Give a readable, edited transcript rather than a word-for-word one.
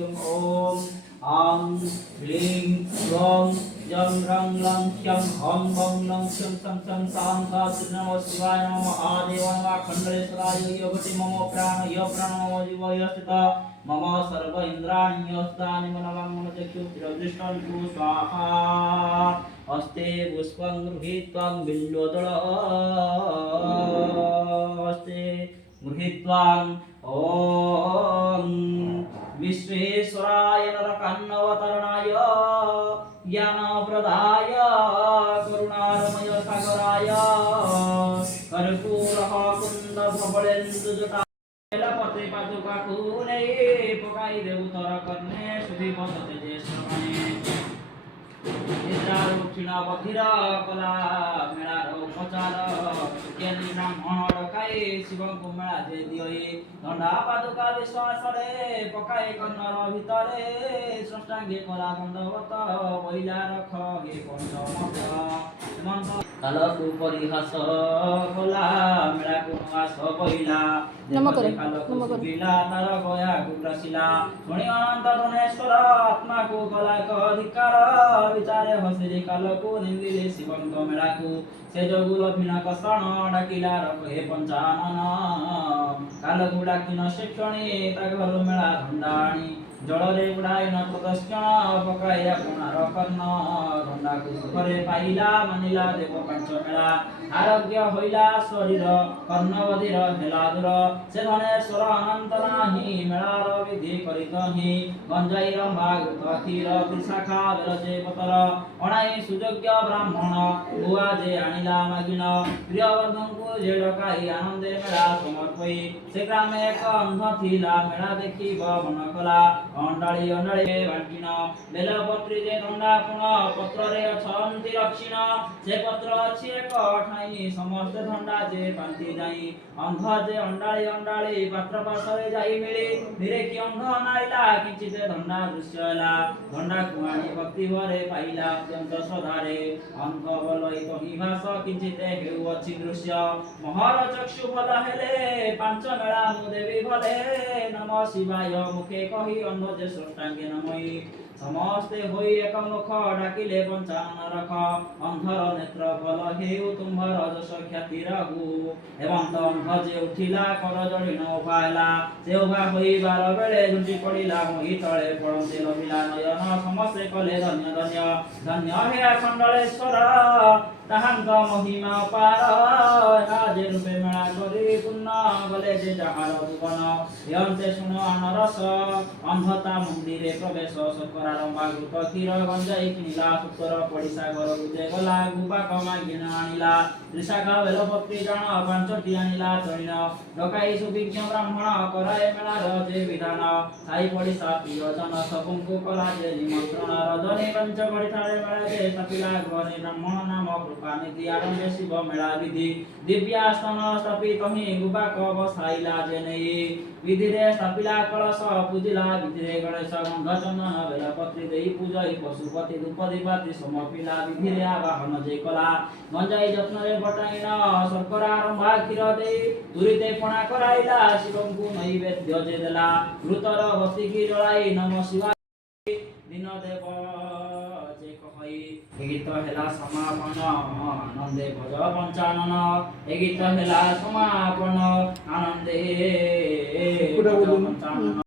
यं ॐ आं ह्रीं क्रों यं रं लं ह्यं हं बं लं शं सं सं सां सा श्री नमः शिवाय नमः महादेव नमः खण्डलेश्वराय योगति मम प्राण य प्राण मम जीव यस्थित मम सर्व इन्द्राणि यस्तानि मनवं मनचक्षुर्दृष्टन्तु स्वाहा हस्ते पुष्पं गृहीत्वा बिल्वदलहस्ते गृहीत्वा ॐ विश्वेश्वराय नरकान्नवतरणाय ज्ञानप्रदाय करुणारमय सागराय कर्पूरः कुन्दधवलेन्दुजटा पते पादुकाकु नै पकाई देउ तर कन्ने सुधी पदते ज्येष्ठमणे निद्रा दक्षिण बधिर कला मेळार उपचार ज्ञानी ब्राह्मण डकाई शिवଙ୍କୁ मेळा दे दिए दंडा पादुका विश्वास रे पकाई कन्नर भितरे स्रष्टांगे कला दंडवत बहिला रख हे पंचमत हेमंत कालकु परिहास कला मेळाकु आस बहिला कालकु सुबिला तार गया गुग्रसिला शुणी अनंत धनेश्वर आत्मा को कला क अधिकार विचारे हसिरे कालकु निंदिले शिवंक मेळाकु से जोगुल भिनक शरण डाकिला रखे पंचानन कालकु डाकिन शिक्षणी ता घर मेळा धंडाणी जलरे उड़ायन प्रदक्षिण पकाया पुनर कर्ण धंडाकु सुखरे पाइला मानिला देव पंच मेळा आरोग्य होइला शरीर कर्ण बधिर हेला दूर से धनेश्वर अनंत नाही मेळार विधि करित हि गंजाई रंभा गखीर त्रिशाखा बेलजे पतर अणाई सुयोग्य ब्राह्मण बुआ जे आनिला मागिन प्रियवर्धनकु जे डकाई आनंदे मेळा समर्पई से ग्रामे एक अंध थिला मेळा देखि मन कला अंडाळी अंडाळी बांटिन बेलपत्री जे दंडा पुण पत्र रे अछंती रक्षिण से पत्र अछि एक ठाई समस्त धंडा जे पांति जाई अंध जे अंडाळी अंडाळी पात्र पासरे जाई मिली निरेखी अंध नाइला किंचित धंडा दृश्यला धंडा कुआणी भक्ति भरे पाइला अत्यंत सधारे अंध बलई कहि भास किंचित हेउ अछि दृश्य महर चक्षु फल हेले पांच मेळा मु देवी भले नमः शिवाय मुखे कहि अंध जे स्रष्टांगे नमई समस्ते होई एक मुख डाकिले पंचानन रख अंधर नेत्र फल हेउ तुम्भर जस ख्याति रहु एवं तो अंध जे उठिला कर जड़ी न उभाला से उभा होई बार बेले झुंटी पड़िला मोहि तळे पड़ते लभिला नयन समस्ते कले धन्य धन्य धन्य हे अखंडलेश्वर ताहांक महिमा पार जे रूपे मेळा करी पुण्य गले जे जहार भुवन यंते सुन अनरस अंधता मंदिरे प्रवेश सकरा रंभा घृत क्षीर गंजाई किनिला सुतर पड़िसा घर गुजे गला गुबा कमा गिन आनिला त्रिशाखा बेलपत्री जण पांचटी आनिला चलिन डकाई सुविज्ञ ब्राह्मण कराए मेळार जे विधान साई पड़िसा प्रिय जन सबुंकु कला जे निमंत्रण रजनी पंच पड़िसारे मेळा जे सपिला घरे ब्राह्मण नाम कृपा निधि आरंभे शिव मेळा विधि दिव्यास्तन स्थापित हि गुबा कब साइला जे nei विधि रे स्थापिला कलश पूजिला विधि रे गणेश गंध चंदन बेलपत्री देई पूजई पशुपति धूप दीपाति समर्पिला विधि रे आवाहन जे कला गंजाई जत्न रे बटाइन शर्करा रंभा क्षीर देई तुरिते पणा कराइला शिवंकु नैवेद्य जे देला घृतर बसी की जलाई नमः शिवाय दिन देव जे कहई ए गीत हेला समापन आनंदे भज पंचानन ए गीत हेला समापन आनंदे भज पंचानन।